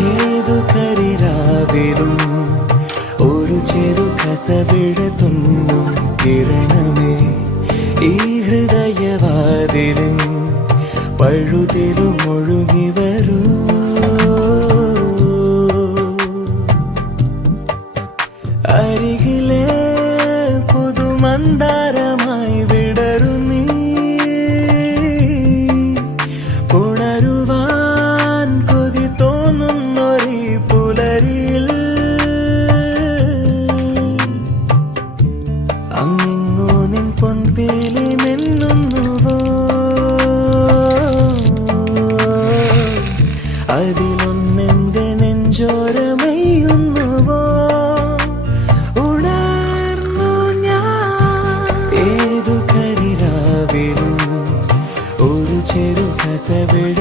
ഏതു കരിരാവിലും ഒരു ചെറു കസവിഴ തുന്നും കിരണമേ ഈ ഹൃദയവാതിലും പഴുതിലും ഒഴുകി വരൂ. അരികിലെ പുതുമന്ദാരമായി വിടരു നീ, ഉണരുവാൻ കൊതി തോന്നുന്നൊരീ പുലരിയിൽ. അങ്ങിങ്ങോ നിൻ പൊൻപേലി മിന്നുന്നുവോ, അതിലൊന്നെന്റെ നെഞ്ചോരമയുന്നുവോ. ഉണർന്നു ഞാൻ ഏതു കരിരാവിലും ഒരു ചെറു കസവിഴ